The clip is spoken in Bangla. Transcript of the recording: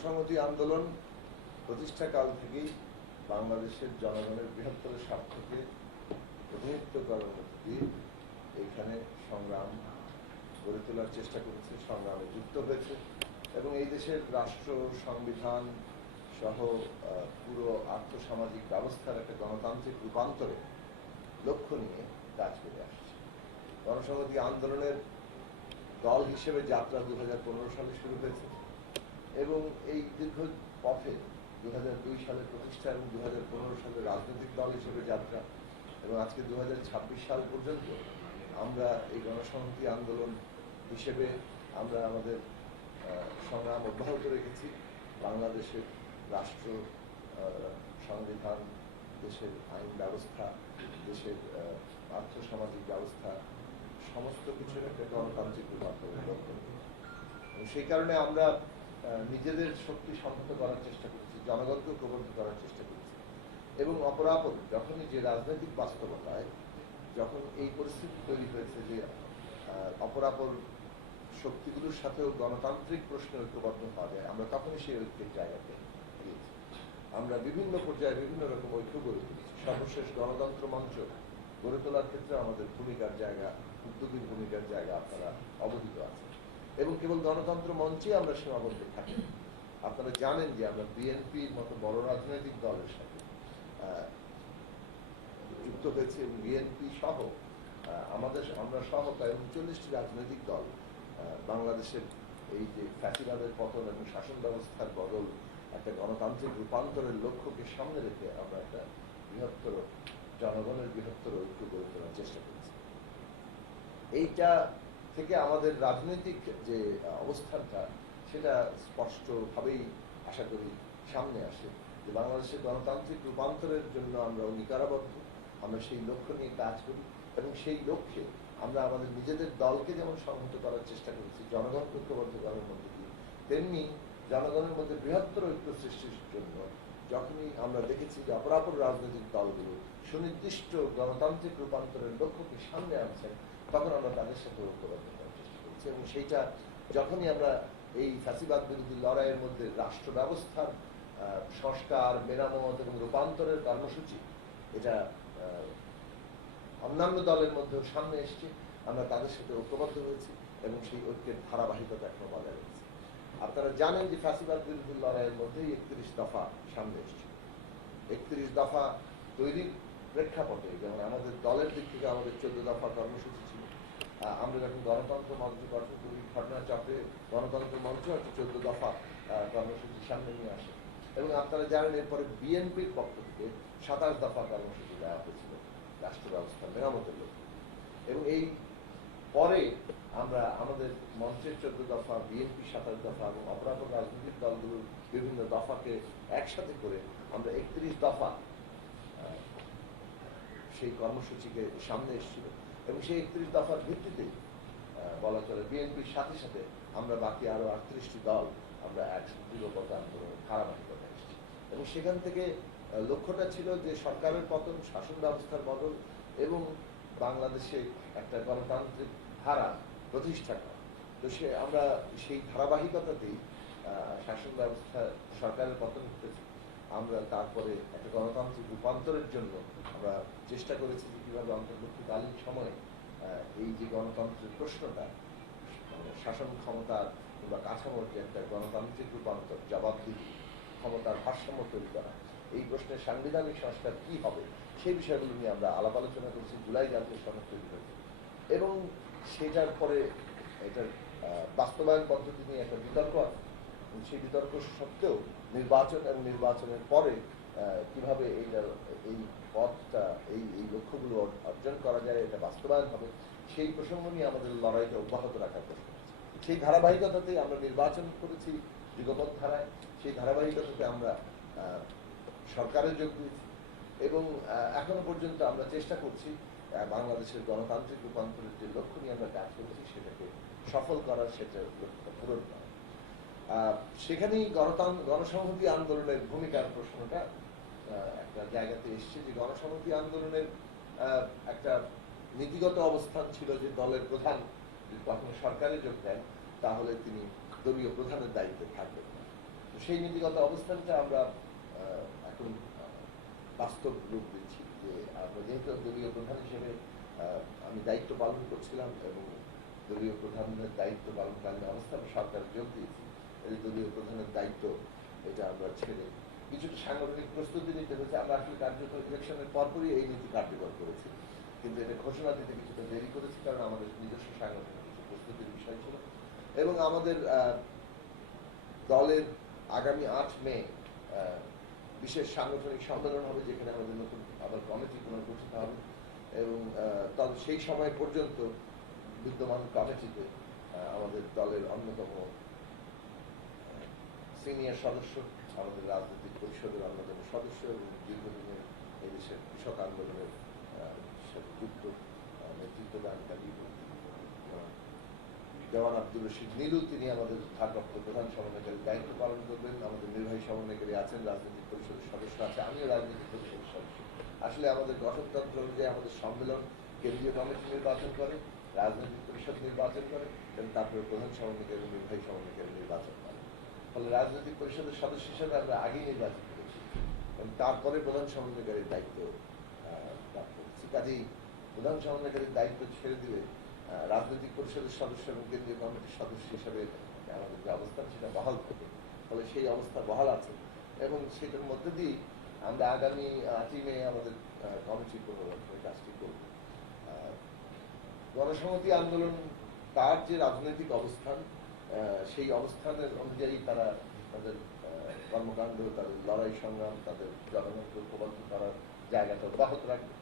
গণসংহতি আন্দোলন প্রতিষ্ঠাকাল থেকেই বাংলাদেশের জনগণের বৃহত্তর স্বার্থকে প্রতিনিধিত্ব করার মধ্যে দিয়ে এইখানে সংগ্রাম গড়ে তোলার চেষ্টা করেছে, সংগ্রামে যুক্ত হয়েছে এবং এই দেশের রাষ্ট্র সংবিধান সহ পুরো আর্থসামাজিক ব্যবস্থার একটা গণতান্ত্রিক রূপান্তরে লক্ষ্য নিয়ে কাজ করে আসছে। গণসংহতি আন্দোলনের দল হিসেবে যাত্রা 2015 সালে শুরু হয়েছে এবং এই দীর্ঘ পথে 2002 সালে প্রতিষ্ঠা এবং 2015 সালে রাজনৈতিক দল হিসেবে যাত্রা এবং আজকে 2026 সাল পর্যন্ত আমরা এই গণসংহতি আন্দোলন হিসেবে আমরা আমাদের সংগ্রাম অব্যাহত রেখেছি। বাংলাদেশের রাষ্ট্র সংবিধান, দেশের আইন ব্যবস্থা, দেশের আর্থসামাজিক ব্যবস্থা সমস্ত কিছুর একটা গণতান্ত্রিক রূপান্তরের লক্ষ্য নিয়ে এবং সেই কারণে আমরা নিজেদের শক্তি সংহত করার চেষ্টা করেছি, জনগণকে প্রবর্ত করার চেষ্টা করেছি এবং অপরাপর যখনই যে রাজনৈতিক বাস্তবতায় যখন এই পরিস্থিতি তৈরি হয়েছে যে অপরাপর শক্তিগুলোর সাথেও গণতান্ত্রিক প্রশ্নে ঐক্যবদ্ধ হওয়া যায়, আমরা তখনই সেই ঐক্যের জায়গাতে গিয়েছি। আমরা বিভিন্ন পর্যায়ে বিভিন্ন রকম ঐক্য গড়ে তুলেছি। সর্বশেষ গণতন্ত্র মঞ্চ গড়ে তোলার ক্ষেত্রে আমাদের ভূমিকার জায়গা, উদ্যোগীর ভূমিকার জায়গা আপনারা অবহিত আছেন এবং কেবল গণতন্ত্র মঞ্চে আমরা সীমাবদ্ধ থাকি। আপনারা জানেন যে আমরা বিএনপির মতো বড় রাজনৈতিক দলের সাথে যুক্ত হয়েছে এবং বিএনপি সহ আমরা সহ প্রায় 39টি রাজনৈতিক দল বাংলাদেশের এই যে ফ্যাসিবাদের পতন এবং শাসন ব্যবস্থার বদল একটা গণতান্ত্রিক রূপান্তরের লক্ষ্যকে সামনে রেখে আমরা একটা বৃহত্তর জনগণের বৃহত্তর ঐক্য গড়ে তোলার চেষ্টা করেছি। এইটা থেকে আমাদের রাজনৈতিক যে অবস্থানটা সেটা স্পষ্টভাবেই আশা করি সামনে আসে যে বাংলাদেশের গণতান্ত্রিক রূপান্তরের জন্য আমরা অঙ্গীকারাবদ্ধ, আমরা সেই লক্ষ্য নিয়ে কাজ করি এবং সেই লক্ষ্যে আমরা আমাদের নিজেদের দলকে যেমন সংহত করার চেষ্টা করেছি জনগণকে ঐক্যবদ্ধ করার মধ্যে দিয়ে, তেমনি জনগণের মধ্যে বৃহত্তর ঐক্য সৃষ্টির জন্য যখনই আমরা দেখেছি যে অপরাপর রাজনৈতিক দলগুলো সুনির্দিষ্ট গণতান্ত্রিক রূপান্তরের লক্ষ্যকে সামনে আনছেন, তখন আমরা তাদের সাথে ঐক্যবদ্ধ করার চেষ্টা করছি এবং সেইটা যখনই আমরা এই ফ্যাসিবাদ বিরোধী লড়াইয়ের মধ্যে রাষ্ট্র ব্যবস্থার সংস্কার, মেরামত এবং রূপান্তরের কর্মসূচি এটা অন্যান্য দলের মধ্যেও সামনে এসছে, আমরা তাদের সাথে ঐক্যবদ্ধ হয়েছি এবং সেই ঐক্যের ধারাবাহিকতা এখনো বজায় রেখেছি। আপনারা জানেন যে ফ্যাসিবাদ বিরোধী লড়াইয়ের মধ্যেই 31 দফা সামনে এসছে। 31 দফা তৈরির প্রেক্ষাপটে যেমন আমাদের দলের দিক থেকে আমাদের 14 দফা কর্মসূচি ছিল। আমরা যখন গণতন্ত্র মঞ্চ গঠন করি, ঘটনা চক্রে গণতন্ত্র মঞ্চ একটা 14 দফা কর্মসূচি সামনে নিয়ে আসে এবং আপনারা জানেন এরপরে বিএনপির পক্ষ থেকে 27 দফা কর্মসূচি দেওয়া হয়েছিল রাষ্ট্র ব্যবস্থা মেরামতের লক্ষ্যে এবং এই পরে আমরা আমাদের মঞ্চের 14 দফা, বিএনপি 27 দফা এবং অপরাপর রাজনৈতিক দলগুলোর বিভিন্ন দফাকে একসাথে করে আমরা 31 দফা সেই কর্মসূচিকে সামনে এসেছিল এবং সেই 31 দফার ভিত্তিতে বলা চলে বিএনপির সাথে সাথে আমরা বাকি আরো 38টি দল আমরা দৃঢ়পথ আন্দোলনের ধারাবাহিকতা এসেছি এবং সেখান থেকে লক্ষ্যটা ছিল যে সরকারের পতন, শাসন ব্যবস্থার বদল এবং বাংলাদেশে একটা গণতান্ত্রিক ধারা প্রতিষ্ঠা করা। তো আমরা সেই ধারাবাহিকতাতেই শাসন ব্যবস্থা সরকারের পতন ঘটেছে, আমরা তারপরে একটা গণতান্ত্রিক রূপান্তরের জন্য আমরা চেষ্টা করেছি যে কীভাবে অন্তর্বর্তীকালীন সময়ে এই যে গণতন্ত্রের প্রশ্নটা শাসন ক্ষমতার কিংবা কাঠামোর যে একটা গণতান্ত্রিক রূপান্তর, জবাবদিহি, ক্ষমতার ভারসাম্য তৈরি করা, এই প্রশ্নের সাংবিধানিক সংস্কার কি হবে সেই বিষয়গুলো নিয়ে আমরা আলাপ আলোচনা করেছি। জুলাই জাতীয় সনদ তৈরি হয়েছে এবং সেটার পরে এটার বাস্তবায়ন পদ্ধতি নিয়ে একটা বিতর্ক আছে। সেই বিতর্ক সত্ত্বেও নির্বাচন এবং নির্বাচনের পরে কিভাবে এই পথটা এই লক্ষ্যগুলো অর্জন করা যায়, এটা বাস্তবায়ন হবে, সেই প্রসঙ্গ নিয়ে আমাদের লড়াইটা অব্যাহত রাখার প্রশ্ন আছে। সেই ধারাবাহিকতাতেই আমরা নির্বাচন করেছি যুগপৎ ধারায়, সেই ধারাবাহিকতাতে আমরা সরকারে যোগ দিয়েছি এবং এখনো পর্যন্ত আমরা চেষ্টা করছি বাংলাদেশের গণতান্ত্রিক রূপান্তরের যে লক্ষ্য নিয়ে আমরা কাজ করেছি সেটাকে সফল করার, সেটা লক্ষ্যটা পূরণ করা। সেখানেই গণসংহতি আন্দোলনের ভূমিকার প্রশ্নটা একটা জায়গাতে এসছে যে গণসংহতি আন্দোলনের একটা নীতিগত অবস্থান ছিল যে দলের প্রধান যদি কখনো সরকারে যোগ দেন তাহলে তিনি দলীয় প্রধানের দায়িত্বে থাকবেন না। সেই নীতিগত অবস্থানটা আমরা এখন বাস্তব রূপ দিচ্ছি যে আমরা যেহেতু দলীয় প্রধান হিসেবে আমি দায়িত্ব পালন করছিলাম এবং দলীয় প্রধানের দায়িত্ব পালনকালীন অবস্থায় সরকার যোগ দিয়েছি, এই দলীয় প্রধানের দায়িত্ব এটা আমরা ছেড়ে কিছুটা সাংগঠনিক প্রস্তুতি নিতে হয়েছে। আমরা আসলে কার্যত ইলেকশনের পরপরই এই নীতি কার্যকর করেছি, কিন্তু এটা ঘোষণা দিতে কিছুটা দেরি করেছি কারণ আমাদের নিজস্ব সাংগঠনিক কিছু প্রস্তুতির বিষয় ছিল। এবং আমাদের দলের আগামী 8 মে বিশেষ সাংগঠনিক সম্মেলন হবে, যেখানে আমাদের নতুন আবার কমিটি পুনর্গঠিত হবে এবং তবে সেই সময় পর্যন্ত বিদ্যমান কমিটিতে আমাদের দলের অন্যতম সিনিয়র সদস্য, আমাদের রাজনৈতিক পরিষদের অন্যতম সদস্য এবং দীর্ঘদিনের এই দেশের কৃষক আন্দোলনের সাথে যুক্ত নেতৃত্বদানকারী জওয়ান আব্দুর রশিদ নীলু, তিনি আমাদের ভারপ্রাপ্ত প্রধান সমন্বয়কারী দায়িত্ব পালন করবেন। আমাদের নির্বাহী সমন্বয়কারী আছেন, রাজনৈতিক পরিষদের সদস্য আছে, আমিও রাজনৈতিক পরিষদের সদস্য। আসলে আমাদের গঠনতন্ত্র অনুযায়ী আমাদের সম্মেলন কেন্দ্রীয় কমিটি নির্বাচন করে, রাজনৈতিক পরিষদ নির্বাচন করে এবং তারপরে প্রধান সমন্বয়কারী নির্বাহী সমন্বয়কারী নির্বাচন করে। ফলে রাজনৈতিক পরিষদের সদস্য হিসেবে আমরা আগেই নির্বাচন করেছি এবং তারপরে প্রধান সমন্বয়কারীর দায়িত্ব প্রাপ্ত হয়েছি। কাজেই প্রধান সমন্বয়কারীর দায়িত্ব ছেড়ে দিলে রাজনৈতিক পরিষদের সদস্য এবং কেন্দ্রীয় কমিটির সদস্য হিসেবে আমাদের যে অবস্থান সেটা বহাল থাকে। ফলে সেই অবস্থা বহাল আছে এবং সেটার মধ্যে দিয়ে আমরা আগামী 8 মে আমাদের কমিটি পুনর্গঠনের কাজটি করব। গণসংহতি আন্দোলন তার যে রাজনৈতিক অবস্থান, সেই অবস্থানের অনুযায়ী তারা তাদের কর্মকাণ্ড, তাদের লড়াই সংগ্রাম, তাদের জনগণকে ঐক্যবদ্ধ করার জায়গাটা অব্যাহত রাখবে।